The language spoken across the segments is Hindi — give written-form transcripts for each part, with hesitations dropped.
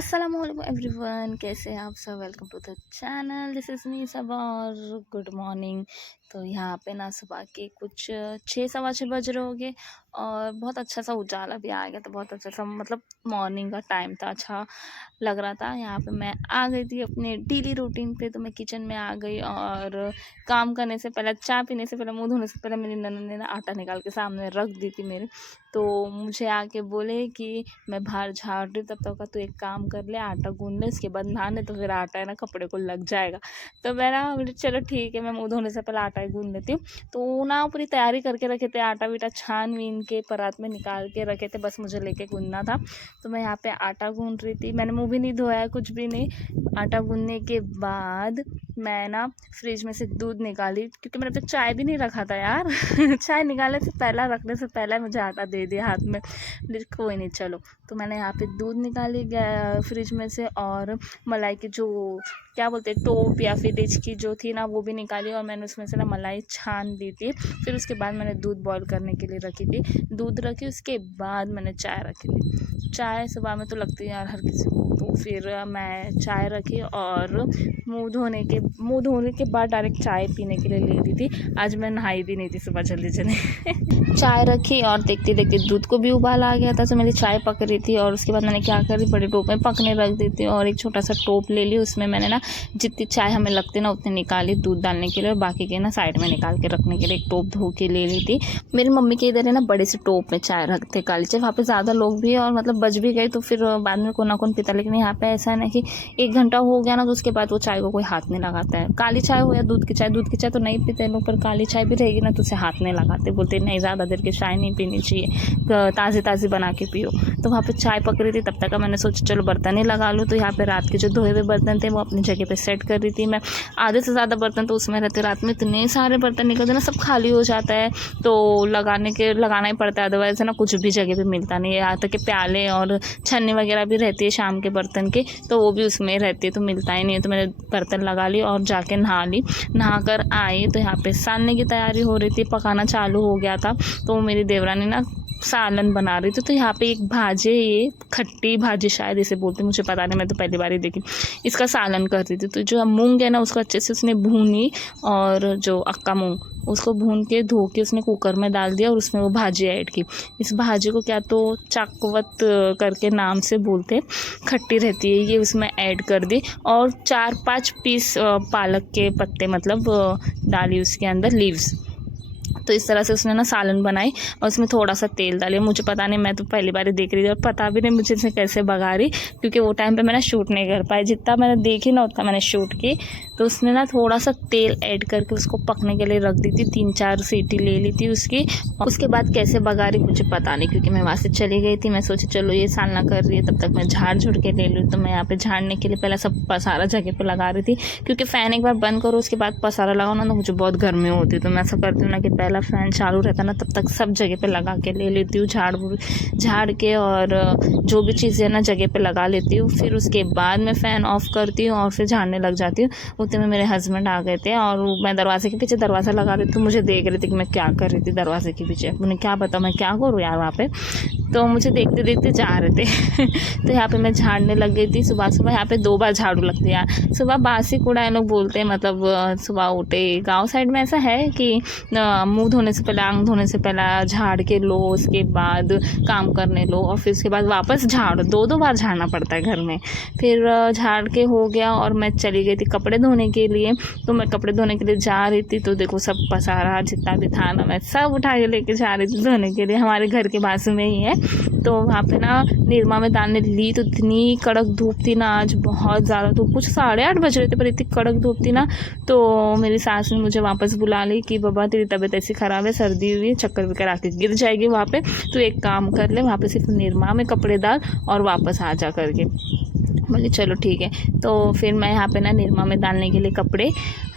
अस्सलामुअलैकुम एवरीवन, कैसे हैं आप सब। Welcome to the channel, this is me Saba और गुड मॉर्निंग। तो यहाँ पे ना सुबह के कुछ 6 सवा 6 बज रहे होंगे और बहुत अच्छा सा उजाला भी आ गया। तो बहुत अच्छा सा मतलब मॉर्निंग का टाइम था, अच्छा लग रहा था। यहाँ पे मैं आ गई थी अपने डेली रूटीन पे। तो मैं किचन में आ गई और काम करने से पहले, चाय पीने से पहले, मुँह धोने से पहले मेरी ननद ने ना आटा निकाल के सामने रख दी थी मेरे। तो मुझे आके बोले कि मैं बाहर झाड़ रही, तब तक का तू एक काम कर ले, आटा गूंद ले, उसके बाद नहाने, तो फिर आटा है ना कपड़े को लग जाएगा। तो मैं ना बोली चलो ठीक है, मैं मुँह धोने से पहले आटा ही गूंद लेती हूँ। तो ना पूरी तैयारी करके रखे थे, आटा बीटा छान बीन के परात में निकाल के रखे थे, बस मुझे लेके गूंदना था। तो मैं यहाँ पे आटा गूंद रही थी, मैंने मुँह भी नहीं धोया, कुछ भी नहीं। आटा गूंदने के बाद मैं ना फ्रिज में से दूध निकाली, क्योंकि मैंने तो चाय भी नहीं रखा था यार चाय निकालने से पहला, रखने से पहले मुझे आटा दे दिया हाथ में। कोई नहीं, चलो। तो मैंने यहाँ पे दूध निकाली गया फ्रिज में से, और मलाई की जो क्या बोलते हैं टोप या फिर डिचकी जो थी ना, वो भी निकाली, और मैंने उसमें से ना मलाई छान दी थी। फिर उसके बाद मैंने दूध बॉईल करने के लिए रखी थी, दूध रखी, उसके बाद मैंने चाय रखी थी। चाय सुबह में तो लगती है यार हर किसी को। तो फिर मैं चाय रखी और मुँह धोने के बाद डायरेक्ट चाय पीने के लिए ले ली थी। आज मैं नहाई भी नहीं थी सुबह जल्दी जल्दी चाय रखी और देखते देखते दूध को भी उबाल आ गया था। तो मेरी चाय पक रही थी, और उसके बाद मैंने क्या करी, बड़े टोप में पकने रख दी थी, और एक छोटा सा टोप ले ली, उसमें मैंने ना जितनी चाय हमें लगती ना उतनी निकाली दूध डालने के लिए, और बाकी के ना साइड में निकाल के रखने के लिए एक टोप धो के ले ली थी। मेरी मम्मी के इधर है ना बड़े से टोप में चाय रखते काली चाय, वहाँ पे ज़्यादा लोग भी है और मतलब बच भी गई तो फिर बाद में कौन ना कौन पीता। लेकिन यहाँ पे ऐसा है ना कि 1 घंटा हो गया ना, तो उसके बाद वो चाय को कोई हाथ नहीं लगाता है। काली चाय हो या दूध की चाय तो नहीं पीते लोग, पर काली चाय भी रहेगी ना तो उसे हाथ नहीं लगाते, बोलते नहीं ज़्यादा देर की चाय नहीं पीनी चाहिए, ताज़ी ताज़ी बना के पियो। तो वहाँ पे चाय पक रही थी, तब तक मैंने सोचा चलो बर्तन ही लगा लूँ। तो यहाँ पे रात के जो धोए हुए बर्तन थे वो अपनी जगह पे सेट कर रही थी मैं। आधे से ज़्यादा बर्तन तो उसमें रहते, रात में इतने सारे बर्तन निकलते ना, सब खाली हो जाता है, तो लगाना ही पड़ता है, अदरवाइज ना कुछ भी जगह पे मिलता नहीं है। यहाँ तक कि प्याले और छन्नी वगैरह भी रहती है शाम के बर्तन के, तो वो भी उसमें रहती है, तो मिलता ही नहीं है। तो मैंने बर्तन लगा ली और जाके नहा ली। नहा कर आई तो यहाँ पे सानने की तैयारी हो रही थी, पकाना चालू हो गया था। तो मेरी देवरानी ना सालन बना रही थी। तो यहाँ पे एक भाजी, ये खट्टी भाजी शायद इसे बोलते, मुझे पता नहीं, मैं तो पहली बार ही देखी, इसका सालन कर रही थी। तो जो मूंग है ना उसको अच्छे से उसने भूनी, और जो अक्का मूंग उसको भून के धो के उसने कुकर में डाल दिया, और उसमें वो भाजी ऐड की। इस भाजी को क्या तो चाकवत करके नाम से बोलते, खट्टी रहती है, ये उसमें ऐड कर दी, और 4-5 पीस पालक के पत्ते मतलब डाली उसके अंदर, लीव्स। तो इस तरह से उसने ना सालन बनाई, और उसमें थोड़ा सा तेल डाले। मुझे पता नहीं, मैं तो पहली बार ही देख रही थी, और पता भी नहीं मुझे इसे कैसे बगा रही, क्योंकि वो टाइम पे मैंने शूट नहीं कर पाई, जितना मैंने देखी ना उतना मैंने शूट की। तो उसने ना थोड़ा सा तेल ऐड करके उसको पकने के लिए रख दी थी, 3-4 सीटी ले ली थी उसकी। उसके बाद कैसे बगा रही मुझे पता नहीं, क्योंकि मैं वहाँ से चली गई थी। मैं सोची चलो ये सालना कर रही है, तब तक मैं झाड़ झुड़ के ले लूँ। तो मैं यहाँ पे झाड़ने के लिए पहले सब पसारा जगह पे लगा रही थी, क्योंकि फ़ैन एक बार बंद करो उसके बाद पसारा लगाओ ना, तो मुझे बहुत गर्मी होती है। तो मैं ऐसा करती हूँ ना कि पहला फ़ैन चालू रहता ना, तब तक सब जगह पे लगा के ले लेती हूँ, झाड़ के, और जो भी चीज़ें ना जगह पे लगा लेती हूँ। फिर उसके बाद मैं फ़ैन ऑफ़ करती हूँ और फिर झाड़ने लग जाती हूँ। उतने में मेरे हस्बैंड आ गए थे, और मैं दरवाजे के पीछे दरवाज़ा लगा रही थी, तो मुझे देख रही थी कि मैं क्या कर रही थी दरवाजे के पीछे। उन्हें क्या पता मैं क्या करूँ यार वहाँ पे, तो मुझे देखते देखते जा रहे थे तो यहाँ पे मैं झाड़ने लग गई थी। सुबह सुबह यहाँ पे 2 बार झाड़ू लगती है यार, सुबह बासी कूड़ा ये लोग बोलते हैं, मतलब सुबह उठे, गाँव साइड में ऐसा है कि मुँह धोने से पहले, आंख धोने से पहले झाड़ के लो, उसके बाद काम करने लो, और फिर उसके बाद वापस झाड़ो, 2-2 बार झाड़ना पड़ता है घर में। फिर झाड़ के हो गया, और मैं चली गई थी कपड़े धोने के लिए। तो मैं कपड़े धोने के लिए जा रही थी, तो देखो सब पसारा जितना भी था ना, मैं सब उठा के लेके जा रही थी धोने के लिए, हमारे घर के बाजू में ही है। तो वहाँ पे ना निरमा में डालने ली, तो इतनी कड़क धूप थी ना आज, बहुत ज़्यादा धूप, कुछ 8:30 बज रहे थे, पर इतनी कड़क धूप थी ना। तो मेरी सास ने मुझे वापस बुला ली कि बाबा तेरी तबीयत ऐसी ख़राब है, सर्दी हुई है, चक्कर वक्कर आके गिर जाएगी वहाँ पे, तो एक काम कर ले, वहाँ पे सिर्फ निरमा में कपड़े डाल और वापस आ जा करके। बोली चलो ठीक है। तो फिर मैं यहाँ पे ना निरमा में डालने के लिए कपड़े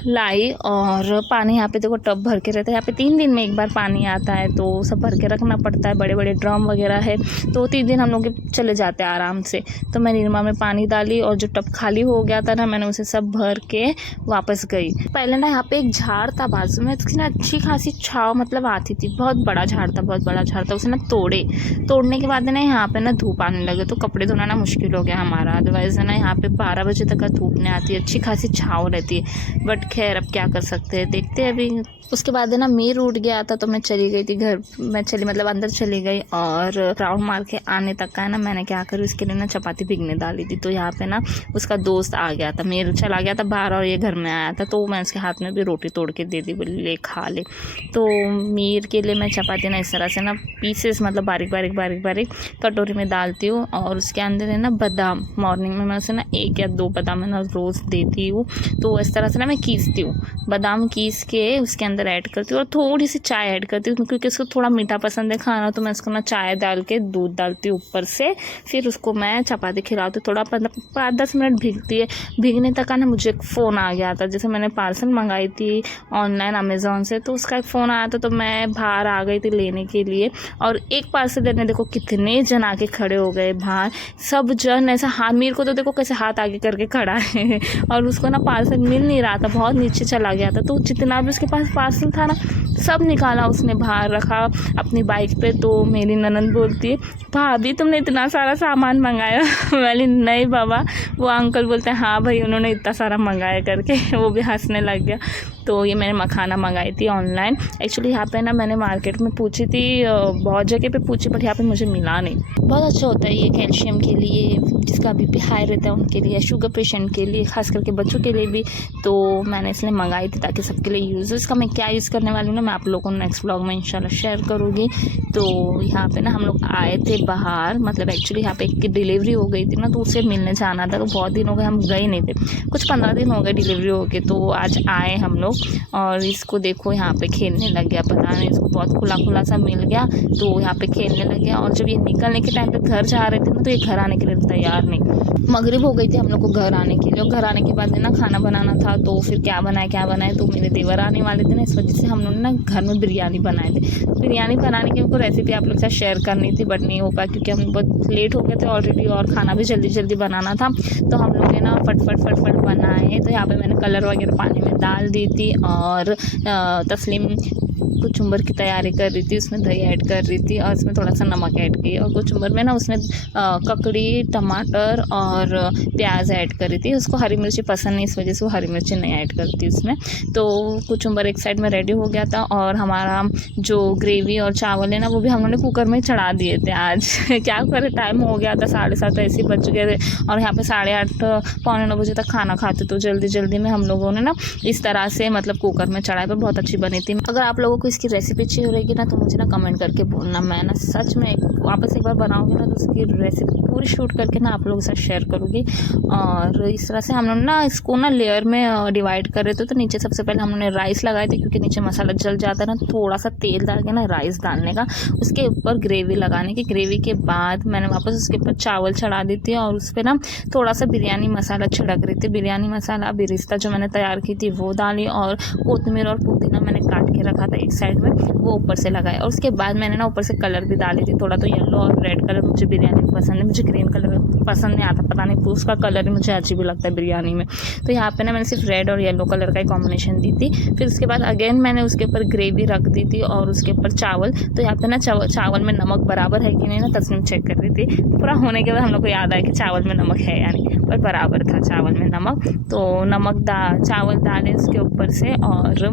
लाई और पानी यहाँ पे देखो टब भर के रहता है। यहाँ पे 3 दिन में एक बार पानी आता है तो सब भर के रखना पड़ता है। बड़े बड़े ड्रम वगैरह है तो 3 दिन हम लोग चले जाते हैं आराम से। तो मैं निरमा में पानी डाली और जो टब खाली हो गया था ना, मैंने उसे सब भर के वापस गई। पहले ना यहाँ पे एक झाड़ था बाजू में, तो उसकी ना अच्छी खासी छाँव मतलब आती थी। बहुत बड़ा झाड़ था, बहुत बड़ा झाड़ था। उसे ना तोड़ने के बाद ना यहाँ पे ना धूप आने लगे तो कपड़े धोना ना मुश्किल हो गया हमारा। अदरवाइज ना यहाँ पे 12 बजे तक का धूप नहीं आती, अच्छी खासी छाँव रहती है। बट खैर अब क्या कर सकते हैं, देखते हैं अभी। उसके बाद है ना मीर उठ गया था तो मैं चली गई थी घर। मैं चली मतलब अंदर चली गई और राउंड मार के आने तक का है ना मैंने क्या करी, उसके लिए ना चपाती भिगने डाली थी। तो यहाँ पे ना उसका दोस्त आ गया था, मीर चला गया था बाहर और ये घर में आया था। तो मैं उसके हाथ में भी रोटी तोड़ के दे दी, बोली ले खा ले। तो मीर के लिए मैं चपाती ना इस तरह से ना पीसेस मतलब बारीक बारीक बारीक बारीक कटोरी में डालती हूँ और उसके अंदर है ना बादाम, मॉर्निंग में मैं उसे ना 1 या 2 बादाम ना रोज़ देती हूँ। तो इस तरह से ना मैं कीसती हूँ, बादाम कीस के उसके अंदर ऐड करती हूँ और थोड़ी सी चाय ऐड करती हूँ क्योंकि उसको थोड़ा मीठा पसंद है खाना। तो मैं उसको ना चाय डाल के दूध डालती हूँ ऊपर से, फिर उसको मैं चपाती खिलाती हूँ। थोड़ा मतलब 5-10 मिनट भीगती है। भीगने तक का ना मुझे एक फ़ोन आ गया था, जैसे मैंने पार्सल मंगाई थी ऑनलाइन अमेज़ोन से, तो उसका एक फ़ोन आया था। तो मैं बाहर आ गई थी लेने के लिए और एक पार्सल देने देखो कितने जन आके खड़े हो गए बाहर। सब जन ऐसा हाथ, मेरे को तो देखो कैसे हाथ आगे करके खड़ा है और उसको ना पार्सल मिल नहीं रहा था, बहुत नीचे चला गया था। तो जितना भी उसके पास पार्सल था ना सब निकाला उसने, बाहर रखा अपनी बाइक पे। तो मेरी ननद बोलती है भाभी तुमने इतना सारा सामान मंगाया वाली नहीं बाबा। वो अंकल बोलते हैं हाँ भाई उन्होंने इतना सारा मंगाया करके वो भी हंसने लग गया। तो ये मैंने मखाना मंगाई थी ऑनलाइन। एक्चुअली यहाँ पे ना मैंने मार्केट में पूछी थी, बहुत जगह पे पूछी बट यहाँ पे मुझे मिला नहीं। बहुत अच्छा होता है ये कैल्शियम के लिए, जिसका बीपी हाई रहता है उनके लिए, शुगर पेशेंट के लिए, खास करके बच्चों के लिए भी। तो मैंने इसलिए मंगाई थी ताकि सबके लिए यूज़ हो। इसका मैं क्या यूज़ करने वाली हूँ ना मैं आप लोगों को नेक्स्ट ब्लॉग में इंशाल्लाह शेयर करूँगी। तो यहाँ पे ना हम लोग आए थे बाहर, मतलब एक्चुअली यहाँ पे एक डिलीवरी हो गई थी ना तो उसे मिलने जाना था। तो बहुत दिन हो गए हम गए नहीं थे, कुछ 15 दिन हो गए डिलीवरी हो गए। तो आज आए हम लोग और इसको देखो यहाँ पे खेलने लग गया, पता नहीं इसको बहुत खुला खुला सा मिल गया तो यहाँ पे खेलने लग गया। और जब ये निकलने के टाइम पे घर जा रहे थे ना तो ये घर आने के लिए तैयार नहीं। मगरिब हो गई थी हम लोग को घर आने के लिए और घर आने के बाद ना खाना बनाना था। तो फिर क्या बनाए तो मेरे देवर आने वाले थे ना, इस वजह से हम लोग ना घर में बिरयानी बनाए थे। बिरयानी बनाने की उनको रेसिपी आप लोग के साथ शेयर करनी थी बट नहीं हो पाया क्योंकि हम बहुत लेट हो गए थे ऑलरेडी और खाना भी जल्दी जल्दी बनाना था। तो हम लोग ने ना फट बनाए। तो यहाँ पे मैंने कलर वगैरह पानी में डाल दी थी और तस्लीम कुचुम्बर की तैयारी कर रही थी, उसमें दही ऐड कर रही थी और इसमें थोड़ा सा नमक ऐड किया। और कुचुम्बर में ना उसने ककड़ी, टमाटर और प्याज ऐड करी थी। उसको हरी मिर्ची पसंद नहीं, इस वजह से वो हरी मिर्ची नहीं ऐड करती उसमें। तो कुचुम्बर एक साइड में रेडी हो गया था और हमारा जो ग्रेवी और चावल है ना वो भी हम लोगों ने कुकर में चढ़ा दिए थे आज क्या करें, टाइम हो गया था 7:30 ऐसे ही बज गए थे और यहाँ पे 8:30 पौने 9 बजे तक खाना खाते। तो जल्दी जल्दी में हम लोगों ने ना इस तरह से मतलब कुकर में चढ़ाया, पर बहुत अच्छी बनी थी। अगर आप लोगों को इसकी रेसिपी अच्छी हो रहेगी ना तो मुझे ना कमेंट करके बोलना। मैं ना सच में वापस एक बार बनाऊंगी ना तो उसकी रेसिपी पूरी शूट करके ना आप लोगों के साथ शेयर करूँगी। और इस तरह से हम लोग ना इसको ना लेयर में डिवाइड कर रहे थे। तो नीचे सबसे पहले हमने राइस लगाए थे क्योंकि नीचे मसाला जल जाता है ना, थोड़ा सा तेल डाल के ना राइस डालने का, उसके ऊपर ग्रेवी लगाने की। ग्रेवी के बाद मैंने वापस उसके ऊपर चावल चढ़ा दी थी और उस पर ना थोड़ा सा बिरयानी मसाला छिड़क रही थी। बिरयानी मसाला बिरिस्ता जो मैंने तैयार की थी वो डाली और कोतमीर और पुदीना मैंने काट के रखा था एक साइड में, वो ऊपर से लगाया। और उसके बाद मैंने ना ऊपर से कलर भी डाली थी, थोड़ा तो येलो और रेड कलर मुझे बिरयानी में पसंद है, मुझे ग्रीन कलर पसंद नहीं आता, पता नहीं उसका कलर ही मुझे अजीब लगता है बिरयानी में। तो यहाँ पे ना मैंने सिर्फ रेड और येलो कलर का ही कॉम्बिनेशन दी थी। फिर उसके बाद अगेन मैंने उसके ऊपर ग्रेवी रख दी थी और उसके ऊपर चावल। तो यहाँ पे ना चावल में नमक बराबर है कि नहीं ना तस्लीम चेक कर रही थी। पूरा होने के बाद हम लोग को याद आया कि चावल में नमक है यानी, पर बराबर था चावल में नमक। तो नमक चावल डाले उसके ऊपर से और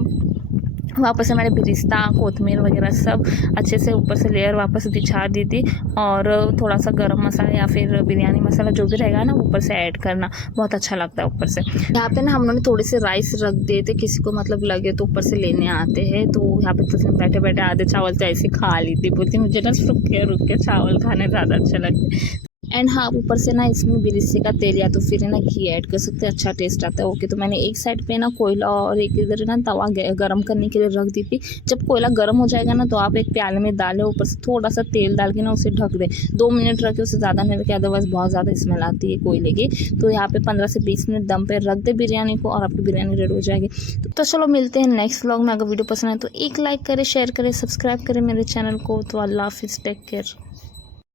वापस से मैंने बिरिस्ता, कोतमीर वगैरह सब अच्छे से ऊपर से लेयर वापस बिछा दी थी। और थोड़ा सा गरम मसाला या फिर बिरयानी मसाला जो भी रहेगा ना ऊपर से ऐड करना, बहुत अच्छा लगता है ऊपर से। यहाँ पे ना हम लोगों ने थोड़े से राइस रख दिए थे, किसी को मतलब लगे तो ऊपर से लेने आते हैं। तो यहाँ पे तो बैठे बैठे आधे चावल तो ऐसे खा ली थी, बोलती मुझे ना रुक के चावल खाने ज़्यादा अच्छे लगते। एंड हाँ, आप ऊपर से ना इसमें बिरिस्से का तेल या तो फिर है ना घी ऐड कर सकते हैं, अच्छा टेस्ट आता है। ओके, तो मैंने एक साइड पे ना कोयला और एक इधर ना तवा गरम करने के लिए रख दी थी। जब कोयला गर्म हो जाएगा ना तो आप एक प्याले में डालें, ऊपर से थोड़ा सा तेल डाल के ना उसे ढक दें। 2 मिनट रखें, उससे ज़्यादा नहीं रखें, अदरवाइज़ बहुत ज़्यादा स्मेल आती है कोयले की। तो यहाँ पे 15 से 20 मिनट दम पे रख दें बिरयानी को और आपकी बिरयानी रेडी हो जाएगी। तो चलो मिलते हैं नेक्स्ट व्लॉग में। अगर वीडियो पसंद आए तो एक लाइक करें, शेयर करें, सब्सक्राइब करें मेरे चैनल को। तो अल्लाह हाफिज़, टेक केयर।